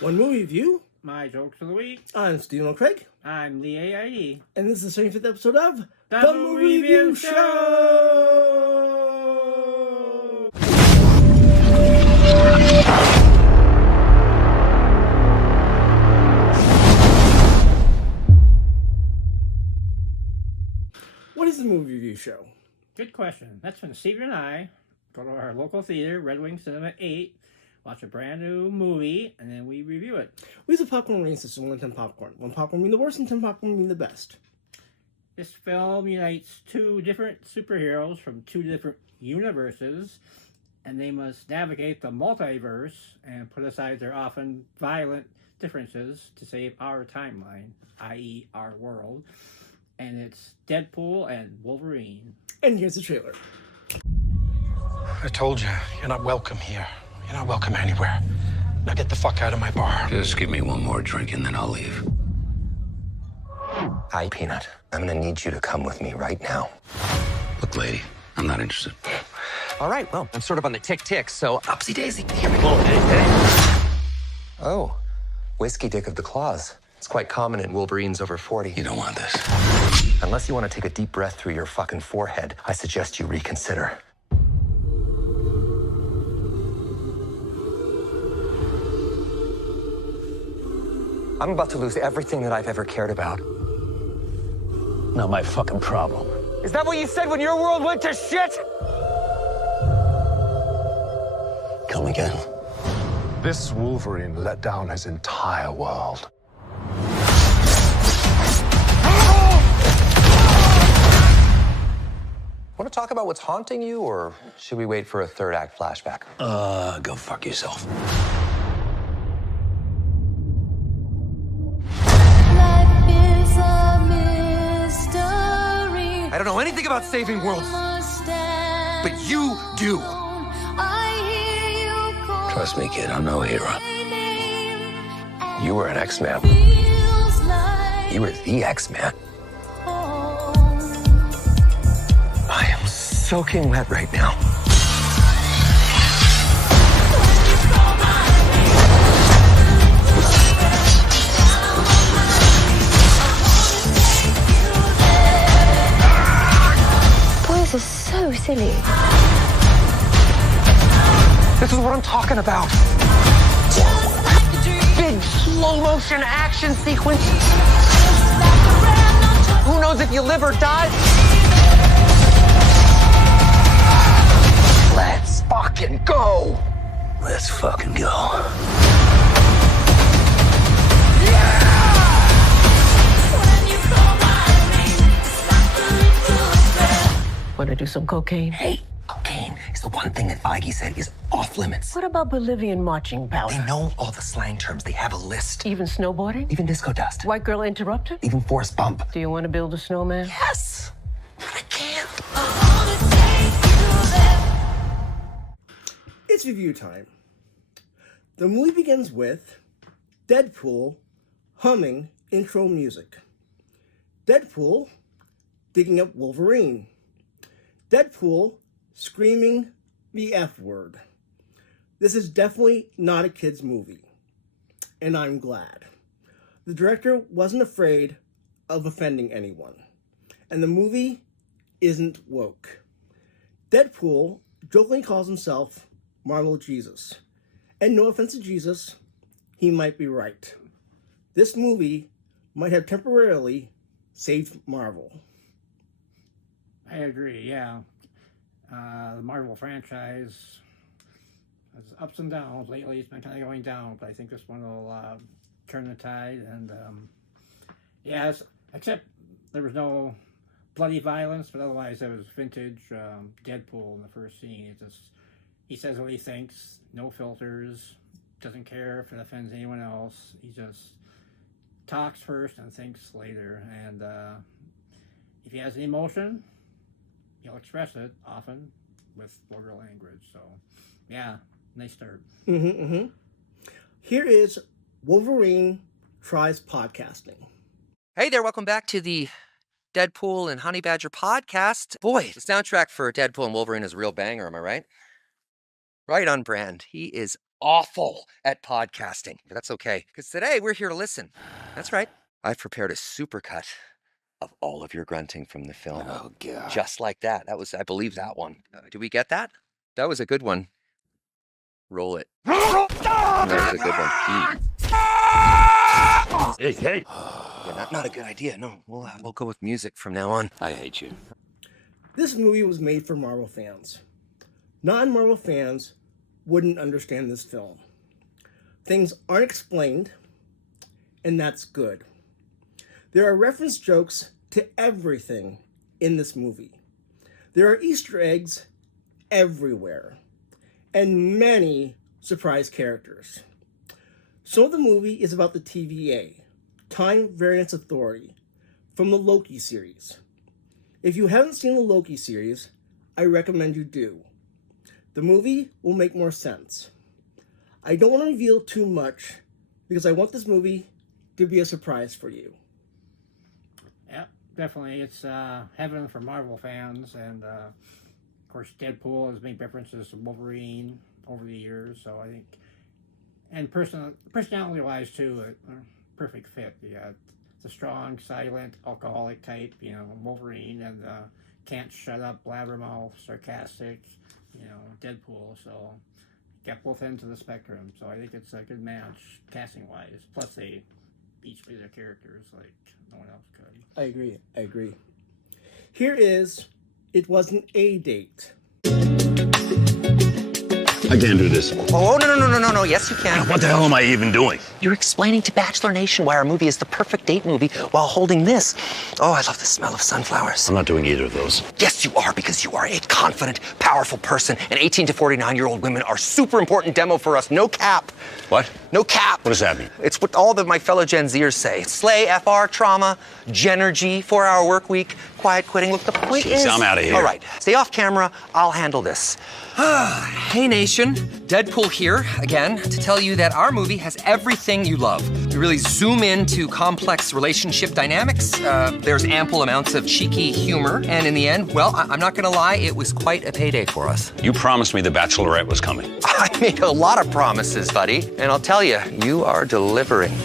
One movie review. My jokes of the week. I'm Stephen Craig. I'm the AIE. And this is the 75th episode of The Movie Review Show! What is the movie review show? Good question. That's when Stephen and I go to our local theater, Red Wing Cinema 8, watch a brand new movie, and then we review it. We use a popcorn rating system, 1 to 10 popcorn. 1 popcorn being the worst and 10 popcorn being the best. This film unites two different superheroes from two different universes, and they must navigate the multiverse and put aside their often violent differences to save our timeline, i.e. our world. And it's Deadpool and Wolverine. And here's the trailer. I told you, you're not welcome here. You're not welcome anywhere. Now get the fuck out of my bar. Just give me one more drink and then I'll leave. Hi, Peanut. I'm gonna need you to come with me right now. Look, lady, I'm not interested. All right, well, I'm sort of on the tick-tick, so upsy daisy. Here we go. Oh, whiskey dick of the claws. It's quite common in Wolverines over 40. You don't want this. Unless you want to take a deep breath through your fucking forehead, I suggest you reconsider. I'm about to lose everything that I've ever cared about. Not my fucking problem. Is that what you said when your world went to shit? Come again. This Wolverine let down his entire world. Want to talk about what's haunting you, or should we wait for a third act flashback? Go fuck yourself. I don't know anything about saving worlds, but you do. Trust me, kid, I'm no hero. You were an X-Man. You were the X-Man. I am soaking wet right now. Boys are so silly. This is what I'm talking about. Big slow motion action sequence. Who knows if you live or die? Let's fucking go. Let's fucking go. Want to do some cocaine? Hey, cocaine is the one thing that Feige said is off limits. What about Bolivian marching powder? They know all the slang terms. They have a list. Even snowboarding? Even disco dust. White girl interrupted? Even force bump. Do you want to build a snowman? Yes. I can't. It's review time. The movie begins with Deadpool humming intro music. Deadpool digging up Wolverine. Deadpool screaming the F word. This is definitely not a kid's movie, and I'm glad. The director wasn't afraid of offending anyone, and the movie isn't woke. Deadpool jokingly calls himself Marvel Jesus, and no offense to Jesus, he might be right. This movie might have temporarily saved Marvel. I agree, yeah. The Marvel franchise has ups and downs. Lately, it's been kind of going down, but I think this one will turn the tide. And yes, except there was no bloody violence, but otherwise it was vintage Deadpool in the first scene. He says what he thinks, no filters, doesn't care if it offends anyone else. He just talks first and thinks later. And if he has an emotion, he'll express it often with vulgar language. So, yeah, nice start. Here is Wolverine Tries Podcasting. Hey there, welcome back to the Deadpool and Honey Badger podcast. Boy, the soundtrack for Deadpool and Wolverine is a real banger, am I right? Right on brand. He is awful at podcasting. But that's okay, because today we're here to listen. That's right. I've prepared a supercut of all of your grunting from the film. Oh, God. Just like that. That was, I believe, that one. Did we get that? That was a good one. Roll it. That was a good one. Hey. Yeah, not a good idea. No, we'll go with music from now on. I hate you. This movie was made for Marvel fans. Non-Marvel fans wouldn't understand this film. Things aren't explained, and that's good. There are reference jokes to everything in this movie. There are Easter eggs everywhere, and many surprise characters. So the movie is about the TVA, Time Variance Authority, from the Loki series. If you haven't seen the Loki series, I recommend you do. The movie will make more sense. I don't want to reveal too much because I want this movie to be a surprise for you. Yep, definitely. It's heaven for Marvel fans, and of course, Deadpool has made references to Wolverine over the years, so I think, and personality-wise too, a perfect fit. You got the strong, silent, alcoholic type, Wolverine, and the can't shut up, blabbermouth, sarcastic, Deadpool. So got both ends of the spectrum. So I think it's a good match casting-wise. Plus, they each play their characters like no one else could. I agree. Here is It Wasn't a Date. I can't do this. Oh, no. Yes, you can. What the hell am I even doing? You're explaining to Bachelor Nation why our movie is the perfect date movie while holding this. Oh, I love the smell of sunflowers. I'm not doing either of those. Yes, you are, because you are a confident, powerful person, and 18 to 49-year-old women are super important demo for us. No cap. What? No cap. What does that mean? It's what all my fellow Gen Zers say. Slay, FR, trauma, Genergy, 4-hour work week, quiet quitting. Look, the point Jeez, is... I'm outta here. All right, stay off camera. I'll handle this. Hey Nation, Deadpool here again to tell you that our movie has everything you love. We really zoom into complex relationship dynamics. There's ample amounts of cheeky humor, and in the end, well, I'm not gonna lie, it was quite a payday for us. You promised me the Bachelorette was coming. I made a lot of promises, buddy, and I'll tell you, you are delivering.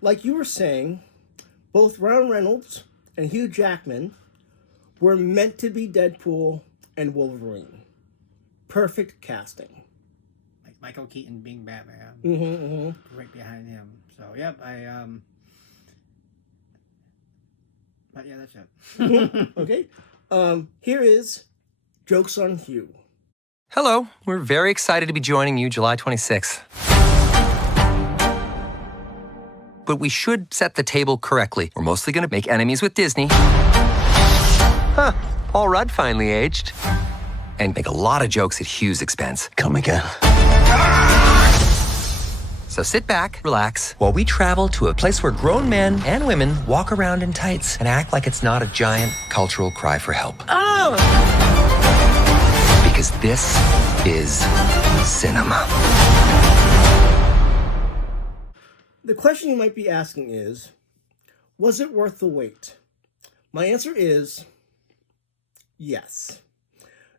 Like you were saying, both Ryan Reynolds and Hugh Jackman were meant to be Deadpool and Wolverine. Perfect casting. Like Michael Keaton being Batman. Right behind him. So, yep, but yeah, that's it. Okay. Here is Jokes on Hugh. Hello, we're very excited to be joining you July 26th. But we should set the table correctly. We're mostly gonna make enemies with Disney. Paul Rudd finally aged. And make a lot of jokes at Hugh's expense. Come again. So sit back, relax, while we travel to a place where grown men and women walk around in tights and act like it's not a giant cultural cry for help. Oh! Because this is cinema. The question you might be asking is, was it worth the wait? My answer is yes.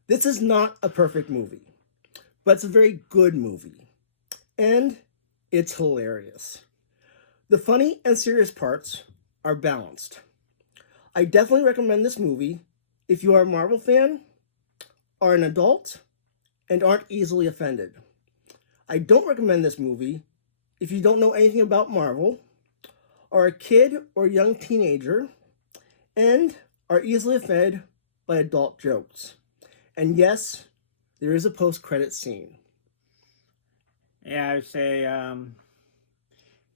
This is not a perfect movie, but it's a very good movie. And it's hilarious. The funny and serious parts are balanced. I definitely recommend this movie if you are a Marvel fan, are an adult, and aren't easily offended. I don't recommend this movie if you don't know anything about Marvel, are a kid or young teenager, and are easily offended by adult jokes. And yes, there is a post-credit scene. Yeah, I would say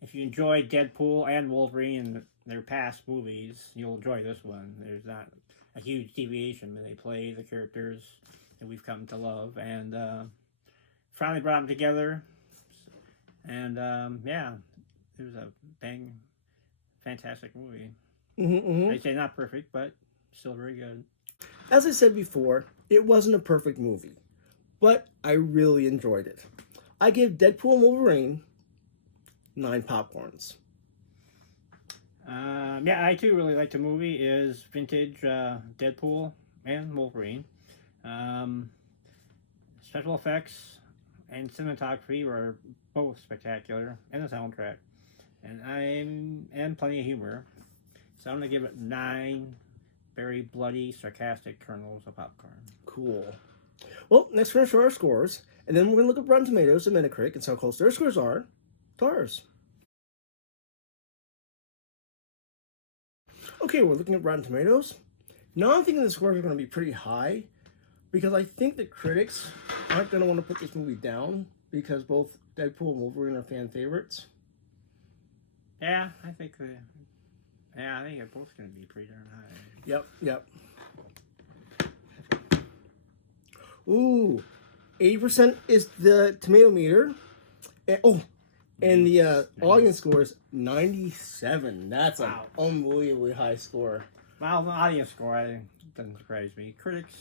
if you enjoy Deadpool and Wolverine and their past movies, you'll enjoy this one. There's not a huge deviation. They play the characters that we've come to love, and finally brought them together. And yeah, it was a fantastic movie. I'd say not perfect, but still very good. As I said before, it wasn't a perfect movie, but I really enjoyed it. I give Deadpool and Wolverine 9 popcorns. Yeah, I too really like the movie. Is vintage Deadpool and Wolverine. Special effects and cinematography were both spectacular, and the soundtrack. And plenty of humor. So I'm going to give it 9 very bloody, sarcastic kernels of popcorn. Cool. Well, next we're going to show our scores, and then we're going to look at Rotten Tomatoes and Metacritic and see how close their scores are to ours. Okay, we're looking at Rotten Tomatoes. Now I'm thinking the scores are going to be pretty high, because I think the critics aren't going to want to put this movie down, because both Deadpool and Wolverine are fan favorites. Yeah, I think they're both going to be pretty darn high. Yep. Ooh, 80% is the tomato meter. And the audience score is 97. That's an unbelievably high score. Well, the audience score doesn't surprise me. Critics,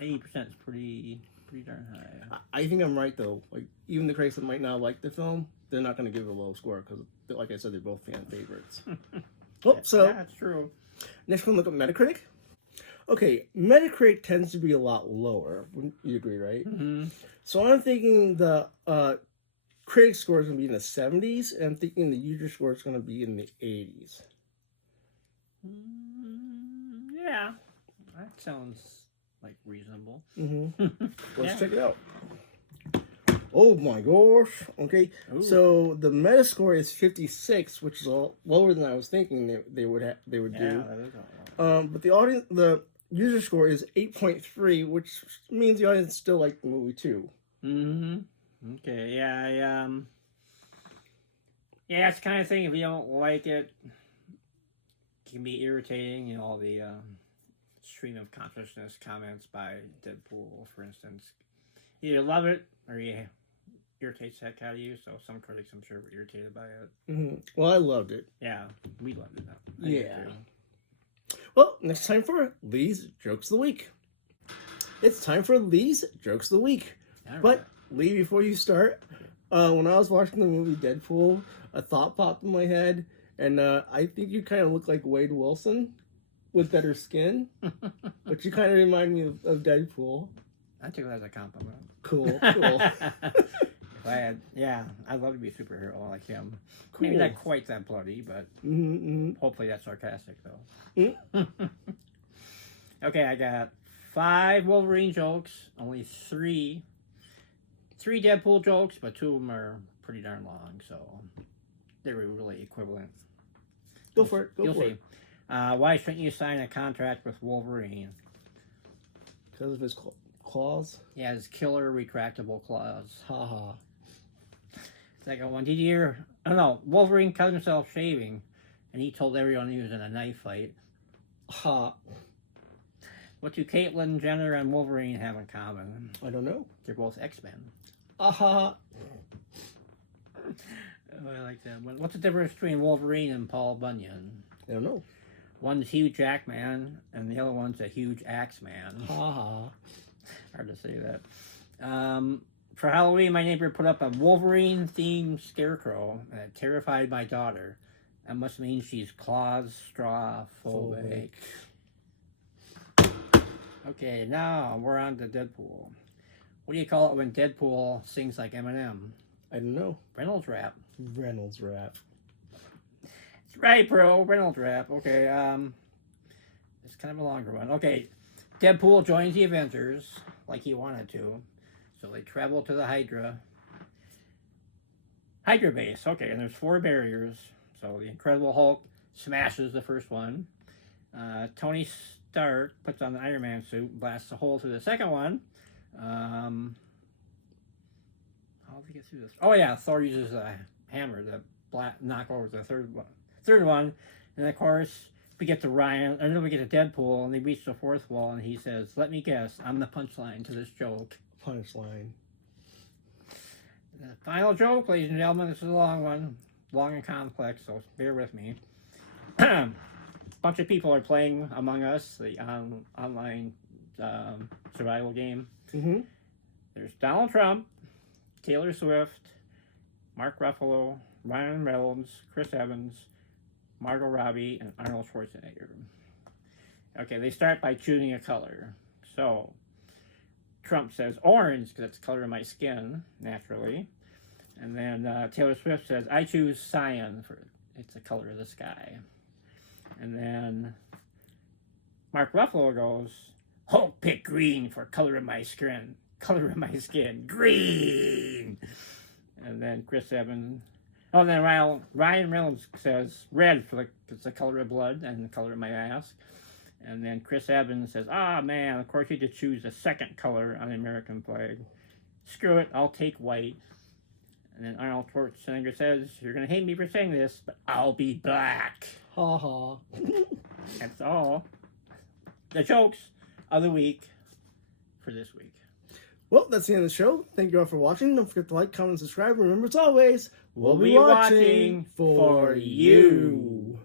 80% is pretty darn high. I think I'm right though. Like, even the critics that might not like the film, they're not going to give it a low score because, like I said, they're both fan favorites. Yeah, that's true. Next one, look at Metacritic. Okay, Metacritic tends to be a lot lower. You agree, right? Mm-hmm. So I'm thinking the critic score is going to be in the 70s, and I'm thinking the user score is going to be in the 80s. Yeah, that sounds like reasonable. Mm-hmm. Let's check it out. Oh my gosh. Okay, so the Metascore is 56, which is lower than I was thinking they would do. That is all right. But the user score is 8.3, which means the audience still liked the movie too. Mm-hmm. Okay, yeah, it's the kind of thing, if you don't like it, it can be irritating, you know, all the stream of consciousness comments by Deadpool, for instance. You either love it, or you irritates the heck out of you, so some critics, I'm sure, were irritated by it. Mm-hmm. Well, I loved it. Yeah, we loved it. Yeah. Well, next time for Lee's Jokes of the Week. It's time for Lee's Jokes of the Week. All but, right. Lee, before you start, when I was watching the movie Deadpool, a thought popped in my head, and I think you kind of look like Wade Wilson with better skin, but you kind of remind me of Deadpool. I took that as a compliment. Cool. I'd love to be a superhero like him. Cool. Maybe not quite that bloody, but hopefully that's sarcastic, though. Okay, I got 5 Wolverine jokes, only 3 Deadpool jokes, but 2 of them are pretty darn long, so they were really equivalent. Go for it. You'll see. Why shouldn't you sign a contract with Wolverine? Because of his claws? Yeah, his killer retractable claws. Haha. Second one. Did you hear? I don't know. Wolverine cut himself shaving, and he told everyone he was in a knife fight. Ha. What do Caitlyn Jenner and Wolverine have in common? I don't know. They're both X-Men. Aha. Oh, I like that one. What's the difference between Wolverine and Paul Bunyan? I don't know. One's Hugh Jackman, and the other one's a huge axe man. Haha. Hard to say that. For Halloween, my neighbor put up a Wolverine-themed scarecrow, and it terrified my daughter. That must mean she's claustrophobic. Okay, now we're on to Deadpool. What do you call it when Deadpool sings like Eminem? I don't know. Reynolds rap. Reynolds rap. That's right, bro. Reynolds rap. Okay, it's kind of a longer one. Okay, Deadpool joins the Avengers like he wanted to. So they travel to the Hydra base. Okay, and there's 4 barriers. So the Incredible Hulk smashes the first one. Tony Stark puts on the Iron Man suit, blasts a hole through the second one. How did he get through this? Oh yeah, Thor uses a hammer to knock over the third one. And of course, we get to Ryan, and then we get to Deadpool, and they reach the 4th wall, and he says, "Let me guess, I'm the punchline to this joke." Punchline. The final joke, ladies and gentlemen, this is a long one. Long and complex, so bear with me. Bunch of people are playing Among Us, the online survival game. Mm-hmm. There's Donald Trump, Taylor Swift, Mark Ruffalo, Ryan Reynolds, Chris Evans, Margot Robbie, and Arnold Schwarzenegger. Okay, they start by choosing a color. So, Trump says orange because that's the color of my skin, naturally. And then Taylor Swift says, I choose cyan for it's the color of the sky. And then Mark Ruffalo goes, Hulk picked green for color of my skin. Color of my skin. Green! And then Chris Evans... Oh, then Ryan Reynolds says red for it's the color of blood and the color of my ass. And then Chris Evans says, man, of course you just choose the second color on the American flag. Screw it, I'll take white. And then Arnold Schwarzenegger says, you're going to hate me for saying this, but I'll be black. Ha ha. That's all. The jokes of the week for this week. Well, that's the end of the show. Thank you all for watching. Don't forget to like, comment, and subscribe. Remember, as always, We'll be watching for you.